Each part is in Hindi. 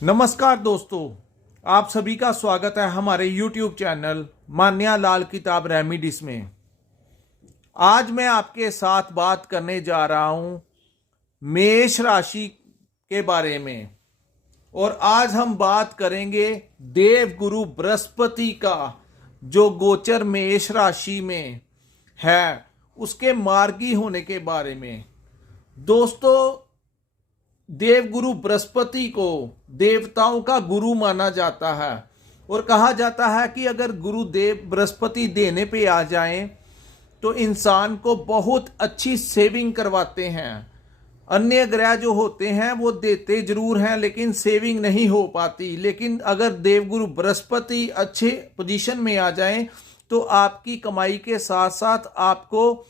नमस्कार दोस्तों, आप सभी का स्वागत है हमारे YouTube चैनल मान्या लाल किताब रेमिडीज में। आज मैं आपके साथ बात करने जा रहा हूं मेष राशि के बारे में। और आज हम बात करेंगे देव गुरु बृहस्पति का जो गोचर मेष राशि में है उसके मार्गी होने के बारे में। दोस्तों, देवगुरु बृहस्पति को देवताओं का गुरु माना जाता है और कहा जाता है कि अगर गुरुदेव बृहस्पति देने पे आ जाएं तो इंसान को बहुत अच्छी सेविंग करवाते हैं। अन्य ग्रह जो होते हैं वो देते जरूर हैं लेकिन सेविंग नहीं हो पाती। लेकिन अगर देवगुरु बृहस्पति अच्छे पोजीशन में आ जाएं तो आपकी कमाई के साथ साथ आपको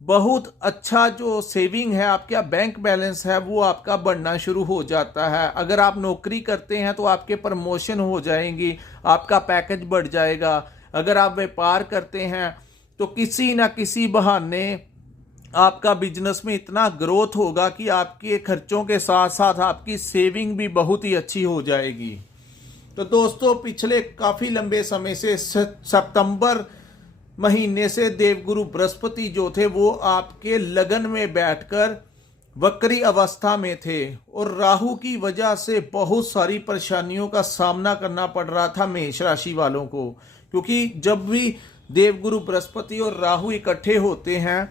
बहुत अच्छा जो सेविंग है, आपका बैंक बैलेंस है, वो आपका बढ़ना शुरू हो जाता है। अगर आप नौकरी करते हैं तो आपके प्रमोशन हो जाएंगी, आपका पैकेज बढ़ जाएगा। अगर आप व्यापार करते हैं तो किसी ना किसी बहाने आपका बिजनेस में इतना ग्रोथ होगा कि आपके खर्चों के साथ साथ आपकी सेविंग भी बहुत ही अच्छी हो जाएगी। तो दोस्तों, पिछले काफ़ी लंबे समय से सितंबर महीने से देवगुरु बृहस्पति जो थे वो आपके लगन में बैठकर वक्री अवस्था में थे और राहु की वजह से बहुत सारी परेशानियों का सामना करना पड़ रहा था मेष राशि वालों को। क्योंकि जब भी देवगुरु बृहस्पति और राहु इकट्ठे होते हैं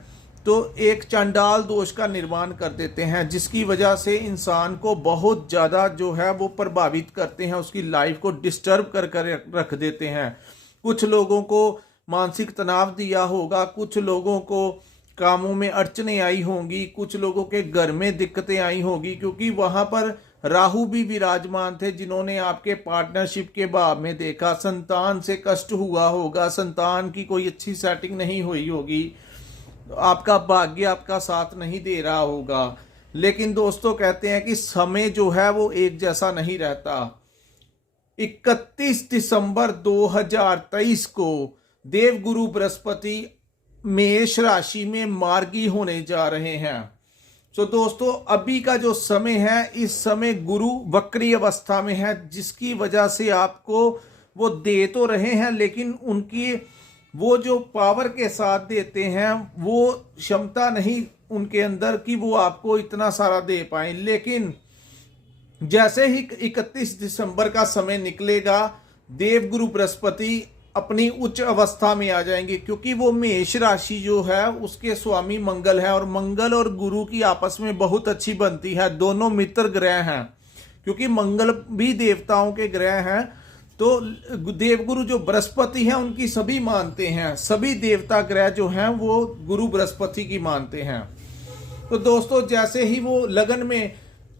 तो एक चंडाल दोष का निर्माण कर देते हैं, जिसकी वजह से इंसान को बहुत ज़्यादा जो है वो प्रभावित करते हैं, उसकी लाइफ को डिस्टर्ब कर रख देते हैं। कुछ लोगों को मानसिक तनाव दिया होगा, कुछ लोगों को कामों में अड़चने आई होंगी, कुछ लोगों के घर में दिक्कतें आई होंगी, क्योंकि वहां पर राहु भी विराजमान थे जिन्होंने आपके पार्टनरशिप के भाव में देखा। संतान से कष्ट हुआ होगा, संतान की कोई अच्छी सेटिंग नहीं हुई होगी, आपका भाग्य आपका साथ नहीं दे रहा होगा। लेकिन दोस्तों, कहते हैं कि समय जो है वो एक जैसा नहीं रहता। 31 दिसंबर 2023 को देवगुरु बृहस्पति मेष राशि में मार्गी होने जा रहे हैं। तो दोस्तों, अभी का जो समय है, इस समय गुरु वक्री अवस्था में है, जिसकी वजह से आपको वो दे तो रहे हैं लेकिन उनकी वो जो पावर के साथ देते हैं वो क्षमता नहीं उनके अंदर कि वो आपको इतना सारा दे पाए। लेकिन जैसे ही 31 दिसंबर का समय निकलेगा, देवगुरु बृहस्पति अपनी उच्च अवस्था में आ जाएंगे, क्योंकि वो मेष राशि जो है उसके स्वामी मंगल है और मंगल और गुरु की आपस में बहुत अच्छी बनती है। दोनों मित्र ग्रह हैं, क्योंकि मंगल भी देवताओं के ग्रह हैं। तो देवगुरु जो बृहस्पति हैं उनकी सभी मानते हैं, सभी देवता ग्रह जो हैं वो गुरु बृहस्पति की मानते हैं। तो दोस्तों, जैसे ही वो लगन में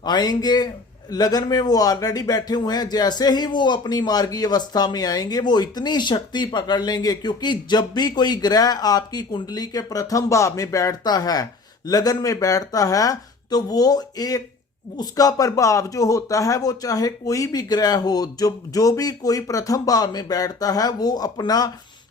आएंगे, लगन में वो ऑलरेडी बैठे हुए हैं, जैसे ही वो अपनी मार्गी अवस्था में आएंगे वो इतनी शक्ति पकड़ लेंगे। क्योंकि जब भी कोई ग्रह आपकी कुंडली के प्रथम भाव में बैठता है, लगन में बैठता है, तो वो एक उसका प्रभाव जो होता है वो चाहे कोई भी ग्रह हो, जो भी कोई प्रथम भाव में बैठता है वो अपना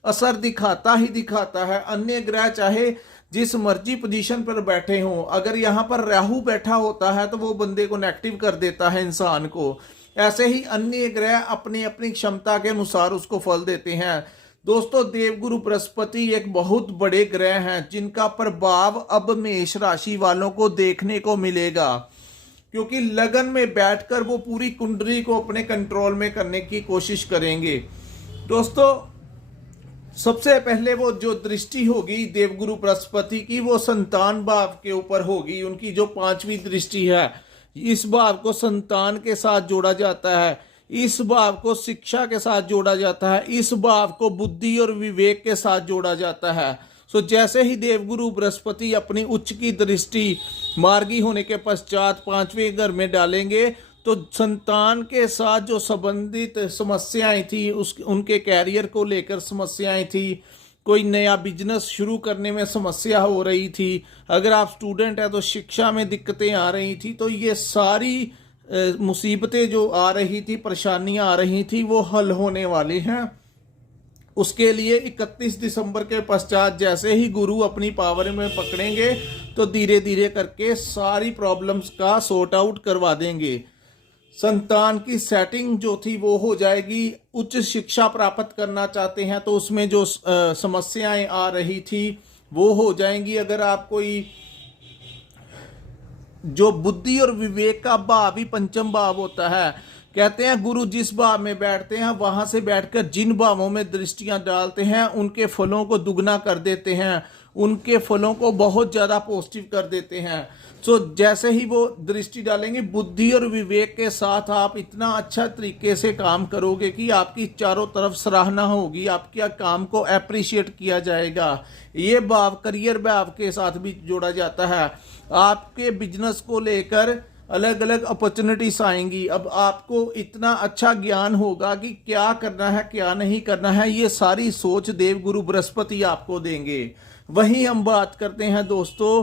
असर दिखाता ही दिखाता है। अन्य ग्रह चाहे जिस मर्जी पोजीशन पर बैठे हों, अगर यहाँ पर राहु बैठा होता है तो वो बंदे को नेगेटिव कर देता है, इंसान को। ऐसे ही अन्य ग्रह अपनी अपनी क्षमता के अनुसार उसको फल देते हैं। दोस्तों, देवगुरु बृहस्पति एक बहुत बड़े ग्रह हैं जिनका प्रभाव अब मेष राशि वालों को देखने को मिलेगा, क्योंकि लगन में बैठकर वो पूरी कुंडली को अपने कंट्रोल में करने की कोशिश करेंगे। दोस्तों, सबसे पहले वो जो दृष्टि होगी देवगुरु बृहस्पति की वो संतान भाव के ऊपर होगी। उनकी जो 5वीं दृष्टि है, इस भाव को संतान के साथ जोड़ा जाता है, इस भाव को शिक्षा के साथ जोड़ा जाता है, इस भाव को बुद्धि और विवेक के साथ जोड़ा जाता है। सो जैसे ही देवगुरु बृहस्पति अपनी उच्च की दृष्टि मार्गी होने के पश्चात 5वें घर में डालेंगे तो संतान के साथ जो संबंधित समस्याएं थी, उनके कैरियर को लेकर समस्याएं थी, कोई नया बिजनेस शुरू करने में समस्या हो रही थी, अगर आप स्टूडेंट हैं तो शिक्षा में दिक्कतें आ रही थी, तो ये सारी मुसीबतें जो आ रही थी, परेशानियां आ रही थी, वो हल होने वाली हैं। उसके लिए 31 दिसंबर के पश्चात जैसे ही गुरु अपनी पावर में पकड़ेंगे तो धीरे धीरे करके सारी प्रॉब्लम्स का सॉर्ट आउट करवा देंगे। संतान की सेटिंग जो थी वो हो जाएगी। उच्च शिक्षा प्राप्त करना चाहते हैं तो उसमें जो समस्याएं आ रही थी वो हो जाएंगी। अगर आप कोई जो बुद्धि और विवेक का भाव ही पंचम भाव होता है, कहते हैं गुरु जिस भाव में बैठते हैं वहां से बैठकर जिन भावों में दृष्टियां डालते हैं उनके फलों को दुगना कर देते हैं, उनके फलों को बहुत ज्यादा पॉजिटिव कर देते हैं। सो जैसे ही वो दृष्टि डालेंगे, बुद्धि और विवेक के साथ आप इतना अच्छा तरीके से काम करोगे कि आपकी चारों तरफ सराहना होगी, आपके काम को अप्रिशिएट किया जाएगा। ये भाव करियर भाव के साथ भी जोड़ा जाता है। आपके बिजनेस को लेकर अलग अलग अपॉर्चुनिटीज आएंगी। अब आपको इतना अच्छा ज्ञान होगा कि क्या करना है क्या नहीं करना है, ये सारी सोच देवगुरु बृहस्पति आपको देंगे। वहीं हम बात करते हैं दोस्तों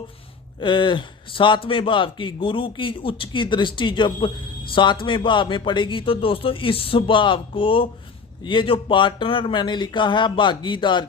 सातवें भाव की। गुरु की उच्च की दृष्टि जब सातवें भाव में पड़ेगी तो दोस्तों इस भाव को, ये जो पार्टनर मैंने लिखा है भागीदार,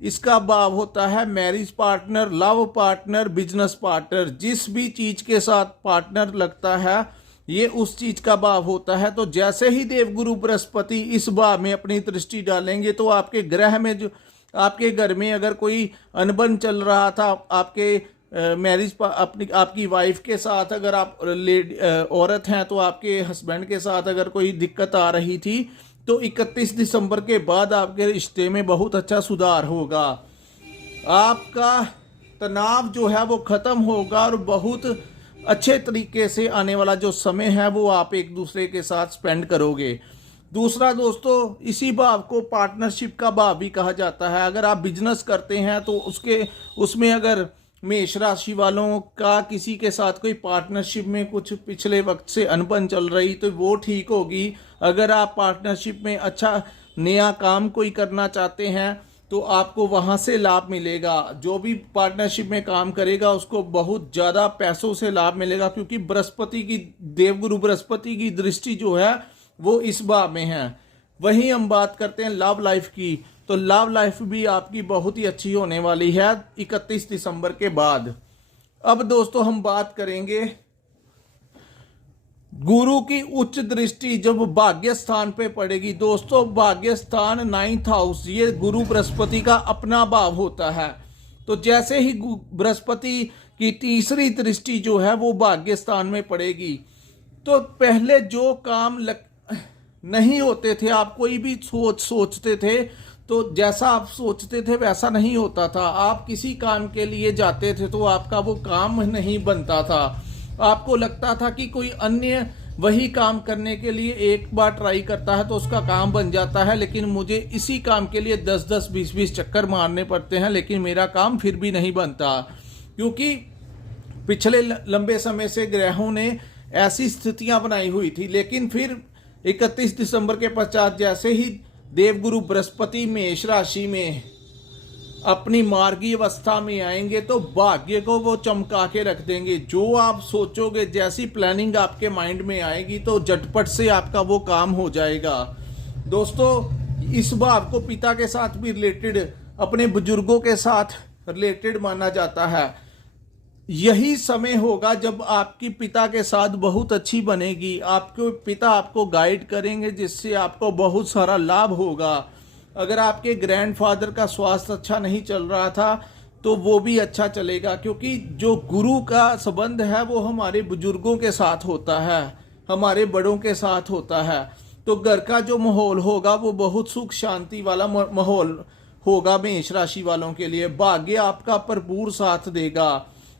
इसका भाव होता है marriage partner, love partner, business partner. जिस भी चीज के साथ पार्टनर लगता है ये उस चीज का भाव होता है। तो जैसे ही देवगुरु बृहस्पति इस भाव में अपनी दृष्टि डालेंगे तो आपके ग्रह में जो आपके घर में अगर कोई अनबन चल रहा था, आपके मैरिज अपनी आपकी वाइफ के साथ, अगर आप औरत हैं तो आपके हस्बैंड के साथ अगर कोई दिक्कत आ रही थी तो 31 दिसंबर के बाद आपके रिश्ते में बहुत अच्छा सुधार होगा। आपका तनाव जो है वो खत्म होगा और बहुत अच्छे तरीके से आने वाला जो समय है वो आप एक दूसरे के साथ स्पेंड करोगे। दूसरा दोस्तों, इसी भाव को पार्टनरशिप का भाव भी कहा जाता है। अगर आप बिजनेस करते हैं तो उसमें अगर मेष राशि वालों का किसी के साथ कोई पार्टनरशिप में कुछ पिछले वक्त से अनबन चल रही तो वो ठीक होगी। अगर आप पार्टनरशिप में अच्छा नया काम कोई करना चाहते हैं तो आपको वहां से लाभ मिलेगा। जो भी पार्टनरशिप में काम करेगा उसको बहुत ज़्यादा पैसों से लाभ मिलेगा, क्योंकि बृहस्पति की, देवगुरु बृहस्पति की दृष्टि जो है वो इस भाव में है। वहीं हम बात करते हैं लव लाइफ की, तो लव लाइफ भी आपकी बहुत ही अच्छी होने वाली है 31 दिसंबर के बाद। अब दोस्तों हम बात करेंगे गुरु की उच्च दृष्टि जब भाग्य स्थान पे पड़ेगी। दोस्तों भाग्य स्थान 9th हाउस, ये गुरु बृहस्पति का अपना भाव होता है। तो जैसे ही बृहस्पति की तीसरी दृष्टि जो है वो भाग्य स्थान में पड़ेगी तो पहले जो काम नहीं होते थे, आप कोई भी सोचते थे तो जैसा आप सोचते थे वैसा नहीं होता था। आप किसी काम के लिए जाते थे तो आपका वो काम नहीं बनता था। आपको लगता था कि कोई अन्य वही काम करने के लिए एक बार ट्राई करता है तो उसका काम बन जाता है, लेकिन मुझे इसी काम के लिए 10-10, 20-20 चक्कर मारने पड़ते हैं लेकिन मेरा काम फिर भी नहीं बनता। क्योंकि पिछले लंबे समय से ग्रहों ने ऐसी स्थितियां बनाई हुई थी। लेकिन फिर 31 दिसंबर के पश्चात जैसे ही देवगुरु बृहस्पति मेष राशि में अपनी मार्गी अवस्था में आएंगे तो भाग्य को वो चमका के रख देंगे। जो आप सोचोगे, जैसी प्लानिंग आपके माइंड में आएगी तो झटपट से आपका वो काम हो जाएगा। दोस्तों इस भाव को पिता के साथ भी रिलेटेड, अपने बुजुर्गों के साथ रिलेटेड माना जाता है। यही समय होगा जब आपकी पिता के साथ बहुत अच्छी बनेगी। आपके पिता आपको गाइड करेंगे जिससे आपको बहुत सारा लाभ होगा। अगर आपके ग्रैंडफादर का स्वास्थ्य अच्छा नहीं चल रहा था तो वो भी अच्छा चलेगा, क्योंकि जो गुरु का संबंध है वो हमारे बुजुर्गों के साथ होता है, हमारे बड़ों के साथ होता है। तो घर का जो माहौल होगा वो बहुत सुख शांति वाला माहौल होगा मेष राशि वालों के लिए। भाग्य आपका भरपूर साथ देगा।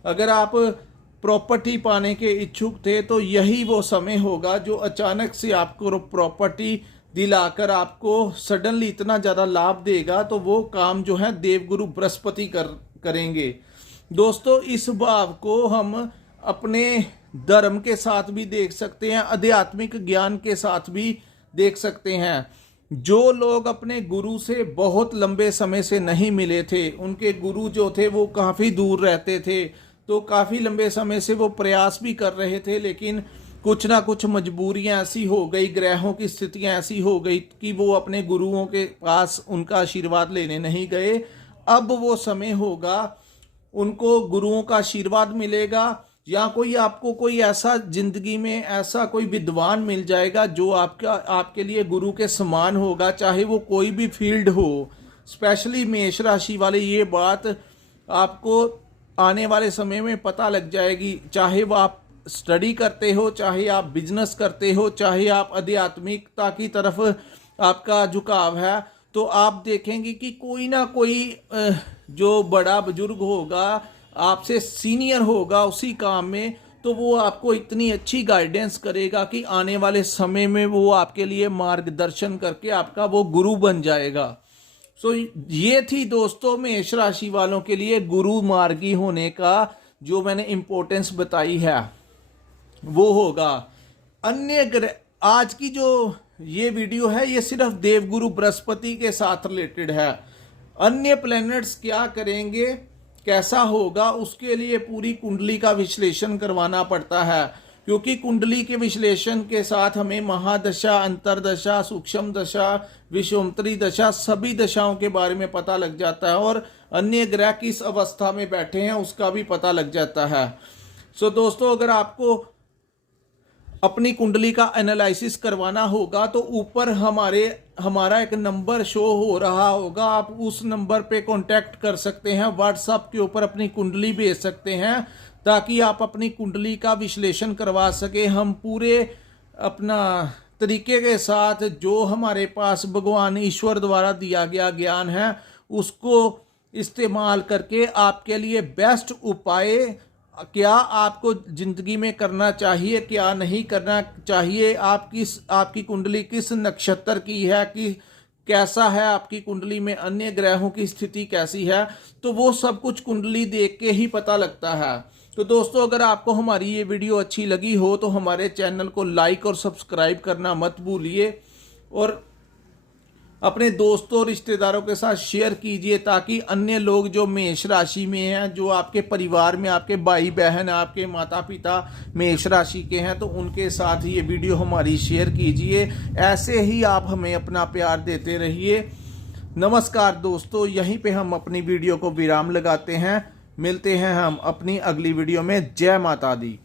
अगर आप प्रॉपर्टी पाने के इच्छुक थे तो यही वो समय होगा जो अचानक से आपको प्रॉपर्टी दिलाकर आपको सडनली इतना ज़्यादा लाभ देगा। तो वो काम जो है देवगुरु बृहस्पति करेंगे। दोस्तों इस भाव को हम अपने धर्म के साथ भी देख सकते हैं, आध्यात्मिक ज्ञान के साथ भी देख सकते हैं। जो लोग अपने गुरु से बहुत लंबे समय से नहीं मिले थे, उनके गुरु जो थे वो काफ़ी दूर रहते थे, तो काफ़ी लंबे समय से वो प्रयास भी कर रहे थे, लेकिन कुछ ना कुछ मजबूरियां ऐसी हो गई, ग्रहों की स्थितियां ऐसी हो गई कि वो अपने गुरुओं के पास उनका आशीर्वाद लेने नहीं गए। अब वो समय होगा, उनको गुरुओं का आशीर्वाद मिलेगा या कोई आपको कोई ऐसा जिंदगी में ऐसा कोई विद्वान मिल जाएगा जो आपके लिए गुरु के समान होगा, चाहे वो कोई भी फील्ड हो। स्पेशली मेष राशि वाले ये बात आपको आने वाले समय में पता लग जाएगी। चाहे वो आप स्टडी करते हो, चाहे आप बिजनेस करते हो, चाहे आप आध्यात्मिकता की तरफ आपका झुकाव है, तो आप देखेंगे कि कोई ना कोई जो बड़ा बुजुर्ग होगा, आपसे सीनियर होगा उसी काम में, तो वो आपको इतनी अच्छी गाइडेंस करेगा कि आने वाले समय में वो आपके लिए मार्गदर्शन करके आपका वो गुरु बन जाएगा। सो ये थी दोस्तों मेष राशि वालों के लिए गुरु मार्गी होने का जो मैंने इम्पोर्टेंस बताई है, वो होगा। अन्य ग्रह, आज की जो ये वीडियो है ये सिर्फ देवगुरु बृहस्पति के साथ रिलेटेड है। अन्य प्लैनेट्स क्या करेंगे, कैसा होगा, उसके लिए पूरी कुंडली का विश्लेषण करवाना पड़ता है, क्योंकि कुंडली के विश्लेषण के साथ हमें महादशा, अंतरदशा, सूक्ष्म दशा, विषुवंतरी दशा, सभी दशाओं के बारे में पता लग जाता है और अन्य ग्रह किस अवस्था में बैठे हैं उसका भी पता लग जाता है। सो दोस्तों, अगर आपको अपनी कुंडली का एनालिसिस करवाना होगा तो ऊपर हमारा एक नंबर शो हो रहा होगा, आप उस नंबर पे कांटेक्ट कर सकते हैं। व्हाट्सएप के ऊपर अपनी कुंडली भेज सकते हैं ताकि आप अपनी कुंडली का विश्लेषण करवा सके। हम पूरे अपना तरीके के साथ जो हमारे पास भगवान ईश्वर द्वारा दिया गया ज्ञान है उसको इस्तेमाल करके आपके लिए बेस्ट उपाय, क्या आपको जिंदगी में करना चाहिए, क्या नहीं करना चाहिए, आपकी कुंडली किस नक्षत्र की है, कि कैसा है आपकी कुंडली में अन्य ग्रहों की स्थिति कैसी है, तो वो सब कुछ कुंडली देख के ही पता लगता है। तो दोस्तों, अगर आपको हमारी ये वीडियो अच्छी लगी हो तो हमारे चैनल को लाइक और सब्सक्राइब करना मत भूलिए और अपने दोस्तों और रिश्तेदारों के साथ शेयर कीजिए ताकि अन्य लोग जो मेष राशि में हैं, जो आपके परिवार में आपके भाई बहन, आपके माता पिता मेष राशि के हैं, तो उनके साथ ये वीडियो हमारी शेयर कीजिए। ऐसे ही आप हमें अपना प्यार देते रहिए। नमस्कार दोस्तों, यहीं पे हम अपनी वीडियो को विराम लगाते हैं। मिलते हैं हम अपनी अगली वीडियो में। जय माता दी।